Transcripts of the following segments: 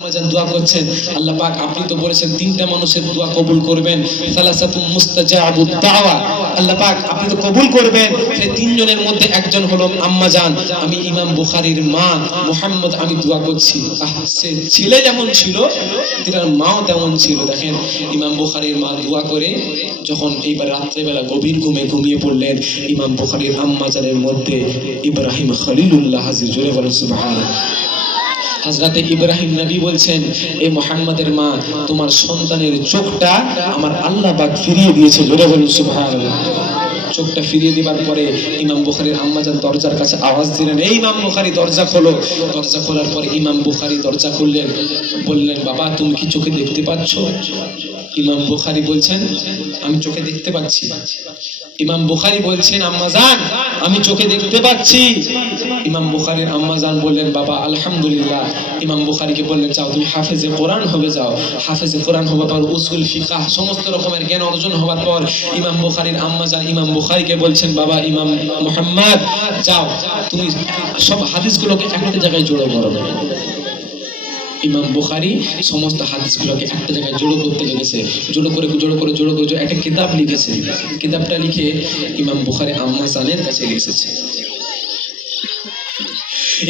আম্মাজান দোয়া করছেন, আল্লাহ পাক আপনি তো বলেছেন তিনটা মানুষের দোয়া কবুল করবেন, সালাসাতুম মুস্তাজাবুদ দাওয়া, আল্লাহ পাক আপনি তো কবুল করবেন। সেই তিনজনের মধ্যে একজন হলো আম্মাজান, আমি ইমাম বুখারীর মা মুহাম্মদ, আমি দোয়া করছি। সে ছেলে যেমন ছিল তার মাও তেমন ছিল। দেখেন ইমাম বুখারীর মা দোয়া করে যখন এইবার রাত্রেবেলা গভীর ঘুমে ঘুমিয়ে পড়লেন, ইমাম বুখারীর আম্মাজানের মধ্যে ইব্রাহিম খলিলুল্লাহ হাজির। জোরে বলেন সুবহানাল্লাহ। হযরতে ইব্রাহিম নবী বলছেন, এ মুহাম্মাদের মা, তোমার সন্তানের চোখটা আমার আল্লাহ পাক ফিরিয়ে দিয়েছে। জোরে বলুন সুবহানাল্লাহ। চোখটা ফিরিয়ে দিবার পরে ইমাম বুখারীর আম্মাজান দরজার কাছে আওয়াজ দিলেন, এই ইমাম বুখারী দরজা খোলো। দরজা খোলার পরে ইমাম বুখারী দরজা খুললেন, বললেন, বাবা তুমি কি চোখে দেখতে পাচ্ছ? ইমাম বুখারী বলছেন, আমি চোখে দেখতে পাচ্ছি। ইমাম বুখারী বলছেন, আম্মাজান আমি চোখে দেখতে পাচ্ছি। ইমাম বুখারীর আম্মাজান বললেন, বাবা আলহামদুলিল্লাহ। ইমাম বুখারীকে বললেন, যাও তুমি হাফেজে কোরআন হবে, যাও। হাফেজে কোরআন হবার পর উসুল ফিকাহ সমস্ত রকমের জ্ঞান অর্জন হবার পর ইমাম বুখারীর আম্মাজান ইমাম বুখারীকে বলছেন, বাবা ইমাম মুহাম্মদ, যাও তুমি সব হাদিসগুলোকে একটা জায়গায় জড়ো করো। ইমাম বুখারী সমস্ত হাদিসগুলোকে একটা জায়গায় জড়ো করতে লেগেছে। জড়ো করে একটা কিতাব লিখেছে। কিতাবটা লিখে ইমাম বুখারী আম্মাজানের কাছে এসেছে।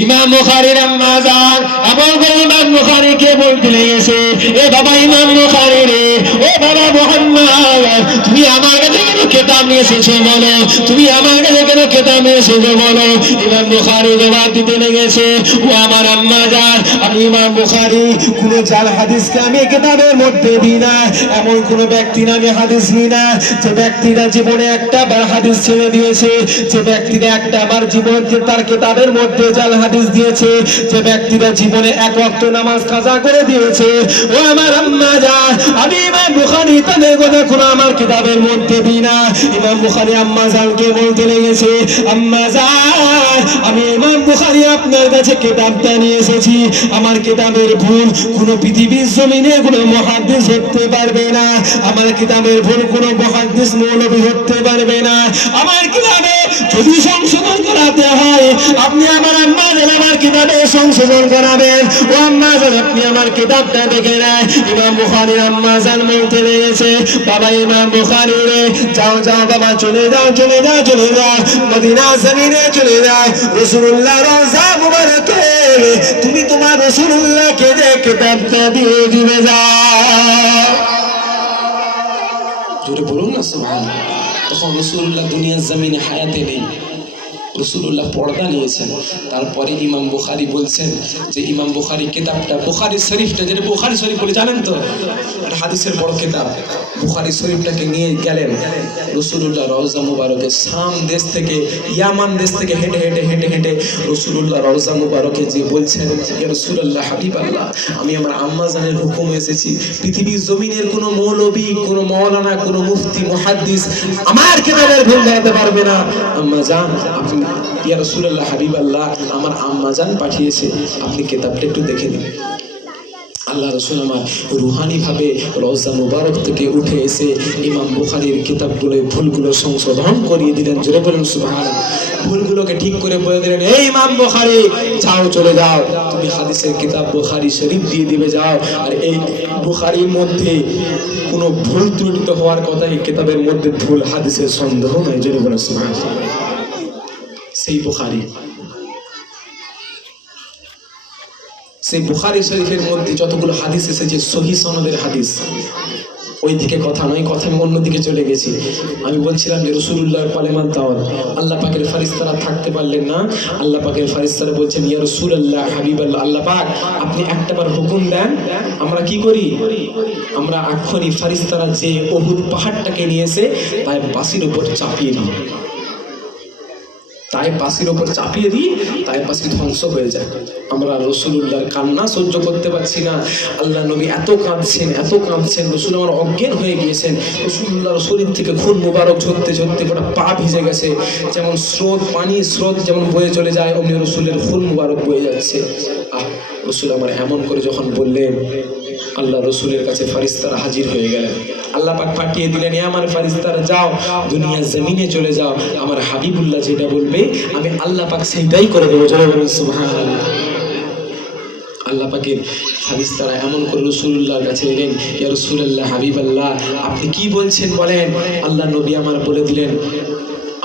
ইমাম বুখারীর আম্মাজান এমন করে ইমাম বুখারীকে বলতে লেগেছে, এ বাবা ইমাম বুখারী রে, ও বাবা মুহাম্মদ, তুমি আমার কাছে কেন কিতাব নিয়ে এসেছো বলো? তুমি আমার কাছে কেন কিতাব নিয়ে এসেছো বলো? ইমাম বুখারী জবাব দিতে লেগেছে, ও আমার আম্মাজান, আমি ইমাম বুখারী কোন জাল হাদিসকে আমি কিতাবের মধ্যে দিই না। এমন কোন ব্যক্তির আমি হাদিস নিই না যে ব্যক্তিরা জীবনে একটা বার হাদিস ছেড়ে দিয়েছে, যে ব্যক্তিরা একটা বার জীবনকে তার কিতাবের মধ্যে জাল হাদিস দিয়েছে, যে ব্যক্তিরা জীবনে এক ওয়াক্ত নামাজ কাজা করে দিয়েছে। ও আমার আম্মাজান, আমি ইমাম বুখারী তাদের কথা কোনো আমার কিতাবের মধ্যে দিই না। ইমাম বুখারী আম্মাজানকে বলতে লেগেছে, আম্মাজান আমি ইমাম বুখারী আপনার কাছে কিতাবটা নিয়ে এসেছি। আমার কিতাবের ভুল কোনো পৃথিবীর জমিনে কোনো মুহাদ্দিস ধরতে পারবে না। আমার কিতাবের ভুল কোনো মুহাদ্দিস মৌলবী ধরতে পারবে না। আমার কিতাবে যদি সংশোধন করাতে হয়, আপনি আমার আম্মাজান আমার কিতাবে সংশোধন করাবেন। ও আম্মাজান আপনি আমার কিতাবটা দেখে নেন। ইমাম বুখারীর আম্মাজান বলতে লেগেছে, বাবা ইমাম বুখারী রে, যাও যাও বাবা, চলে যাও চলে যাও চলে যাও, মদিনা জমিনে চলে যাও, রাসূলুল্লাহর রওজা মুবারকে তুমি তোমার রাসূলুল্লাহকে যে কিতাবটা দিয়ে দিবে যাও। জোরে বলুন না সুবহানাল্লাহ। তখন রাসূলুল্লাহ দুনিয়ার জমিনে হায়াতে নেই, রাসূলুল্লাহ পর্দা নিয়েছেন। তারপরে ইমাম বুখারী বলছেন যে ইমাম বুখারী কিতাবটা বুখারী শরীফটা, যেটা বুখারী শরীফ বলে জানেন তো, হাদিসের বড় কিতাব, বুখারী শরীফটাকে নিয়ে গেলেন রাসূলুল্লাহ রওজা মুবারকে। শাম দেশ থেকে, ইয়ামান দেশ থেকে হেঁটে হেঁটে হেঁটে হেঁটে রাসূলুল্লাহ রওজা মুবারকে যে বলছেন, ইয়া রাসূলুল্লাহ হাবিবাল্লাহ, আমি আমার আম্মাজানের হুকুমে এসেছি। পৃথিবীর জমিনের কোনো মৌলবী, কোনো মাওলানা, কোনো মুফতি, মুহাদ্দিস আমার কিতাবের ভুল ধরাতে পারবে না। আম্মাজান আপনি, ইয়া রাসূলুল্লাহ হাবিবাল্লাহ, আমার আম্মাজান পাঠিয়েছে, আপনি কিতাবটা একটু দেখে নিন। আল্লাহ রাসূল আমার রুহানি ভাবে রওজা মুবারক থেকে উঠে এসে ইমাম বুখারীর কিতাবগুলো ভুলগুলো সংশোধন করিয়ে দিলেন। জোরে বলুন সুবহানাল্লাহ। ভুলগুলোকে ঠিক করে বলে দিলেন, এই ইমাম বুখারী যাও চলে যাও, তুমি হাদিসের কিতাব বুখারী শরীফ দিয়ে দিবে যাও। আর এই বুখারীর মধ্যে কোনো ভুল ত্রুটি হওয়ার কথা, এই কিতাবের মধ্যে ভুল হাদিসের সন্দেহ নাই। জোরে বলুন সুবহানাল্লাহ। সেই বুখারী, সেই বুখারী শরীফের মধ্যে যতগুলো হাদিস এসেছে সহিহ সনদের হাদিস, ওই দিকে কথা নয়, কথা আমি অন্যদিকে চলে গেছি। আমি বলছিলাম যে রাসূলুল্লাহর কলেমার দাওয়াত, আল্লাহ পাকের ফেরেশতারা থাকতে পারলেন না। আল্লাহ পাকের ফেরেশতারা বলছেন, ইয়া রাসূলুল্লাহ হাবিবাল্লাহ, আল্লাহ পাক আপনি একটাবার হুকুম দেন, আমরা কি করি? আমরা এখনই ফেরেশতারা যে উহুদ পাহাড়টাকে নিয়ে এসে তাই বাসির উপর চাপিয়ে দিই, তাই পাশির ওপর চাপিয়ে দিই, তাই পাশি ধ্বংস হয়ে যায়। আমরা রাসূলুল্লাহর কান্না সহ্য করতে পারছি না। আল্লাহ নবী এত কাঁদছেন, এত কাঁদছেন, রাসূল আমার অজ্ঞান হয়ে গিয়েছেন। রাসূলুল্লাহর শরীর থেকে খুন মুবারক ঝরতে ঝরতে গোটা পা ভিজে গেছে। যেমন স্রোত, পানির স্রোত যেমন বয়ে চলে যায়, অমনি রাসূলের খুন মুবারক বয়ে যাচ্ছে। রাসূল আমার এমন করে যখন বললেন, আল্লাহ রাসূলের কাছে ফেরেশতারা হাজির হয়ে গেলেন। আল্লাহ পাক পাঠিয়ে দিলেন, এ আমার ফেরেশতারা যাও, দুনিয়ার জমিনে চলে যাও, আমার হাবিবুল্লাহ যেটা বলবে আমি আল্লাহ পাক সেইটাই করে দেবো। জোরে বলুন সুবহানাল্লাহ। আল্লাহ পাকের ফারিস্তারা এমন করে রাসূলুল্লাহর কাছে এলেন, ইয়া রাসূলুল্লাহ, হাবিবাল্লাহ, আপনি কি বলছেন বলেন। আল্লাহ নবী আমার বলে দিলেন,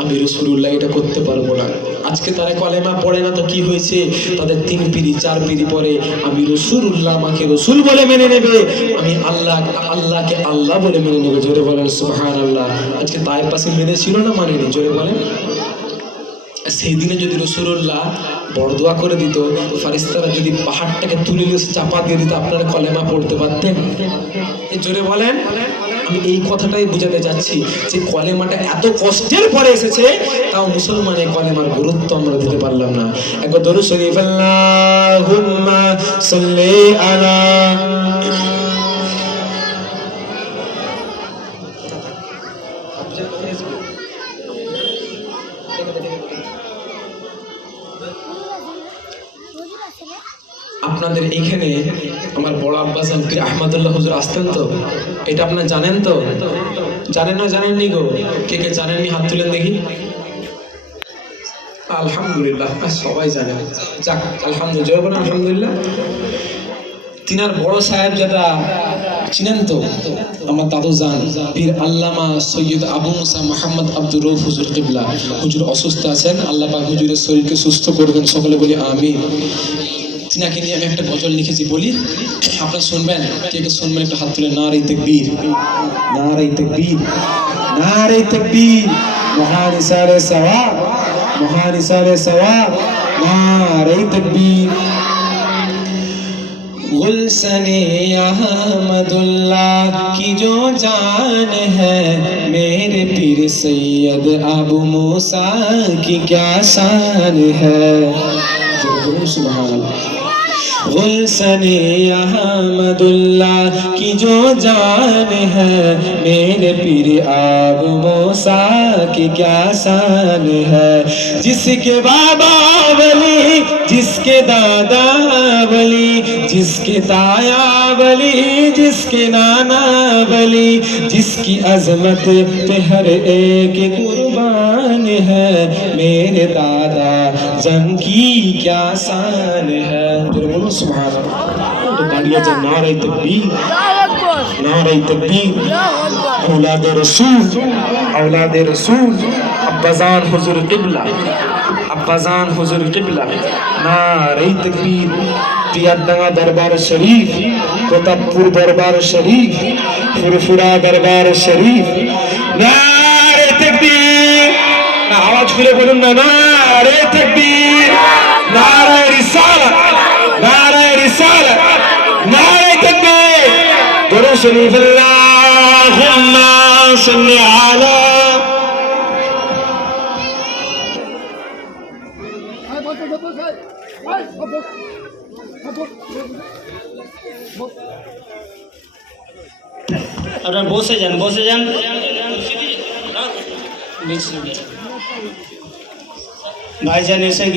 আমি রাসূলুল্লাহ এটা করতে পারবো না। আজকে তারা কলেমা পড়ে না তো কি হয়েছে, তাদের 3 পিঁড়ি 4 পিঁড়ি পরে আমি রাসূলুল্লাহ, আমাকে রাসূল বলে মেনে নেবে, আমি আল্লাহকে আল্লাহ বলে মেনে নেবে। জোরে বলেন সুবহানাল্লাহ। আজকে তায়ের পাশে মেনেছিল না মানেনি? জোরে বলেন। সেই দিনে যদি রাসূলুল্লাহ বড়দোয়া করে দিত, ফারিস্তারা যদি পাহাড়টাকে তুলে নিয়ে চাপা দিয়ে দিত, আপনারা কলেমা পড়তে পারতেন? জোরে বলেন। আমি এই কথাটাই বোঝাতে যাচ্ছি যে কলেমাটা এত কষ্টের পরে এসেছে, তাও মুসলমানের কলেমার গুরুত্ব আমরা দিতে পারলাম না। একবার দরুদ শরীফ, আল্লাহুম্মা সাল্লি আলা। আপনাদের এইখানে আমার বড় আব্বাসান পীর আহমদুল্লাহ হুজুর আসতেন তো, এটা আপনারা জানেন তো? জানেন না জানেননি গো? কে কে জানেননি হাত তুলেন দেখি। আলহামদুলিল্লাহ, সবাই জানে। যাক আলহামদুলিল্লাহ, আলহামদুলিল্লাহ। তিনার বড় সাহেব যেটা চিনেন তো, আমার দাদু জান পীর আল্লামা সৈয়দ আবু মুসা মোহাম্মদ আব্দুর রউফ হুজুর কিবলা। হুজুর অসুস্থ আছেন, আল্লাহ পাক হুজুরের শরীরকে সুস্থ করবেন, সকলে বলি আমিন। তিনাকে নিয়ে আমি একটা গজল লিখেছি, বলি আপনারা শুনবেন? কে কে শুনবেন একটু হাত তুলে। নারে তাকবীর, নারে তাকবীর, নারে তাকবীর, মহান ইসারে সওয়াব, মহান ইসারে সওয়াব, নারে তাকবীর। गुलशने अहमदुल्लाह की जो जान है, मेरे पीर सैयद अबू मूसा की क्या शान है। सुभान अल्लाह। गुलशने अहमदुल्लाह की जो जान है, मेरे पीर अबू मूसा की क्या शान है। जिसके बाबा वली, जिसके दादा वली, जिसके ताया वली, जिसके नाना वली, जिसकी अजमत पे हर एक कुर्बान है, मेरे दादा जन की क्या शान है। बोलो सुभान अल्लाह। तो तालियां जब नारे तकबीर, नारे तकबीर। औलादे रसूल, औलादे रसूल, अब्बाजान हुजूर किबला, अब्बाजान हुजूर किबला, नारे तकबीर। पियारडांगा दरबार शरीफ, प्रतापपुर दरबार शरीफ, फुरफुरा दरबार शरीफ, नारे तकबीर। आवाज खुले बोलूं ना, नारे तकबीर, नारे रिसालत, नारे रिसालत, नारे तकबीर। दुरूद शरीफ, अल्लाहुम्मा सल्ली अला। আপনারা বসে যান, বসে যান। ভাইজান এসে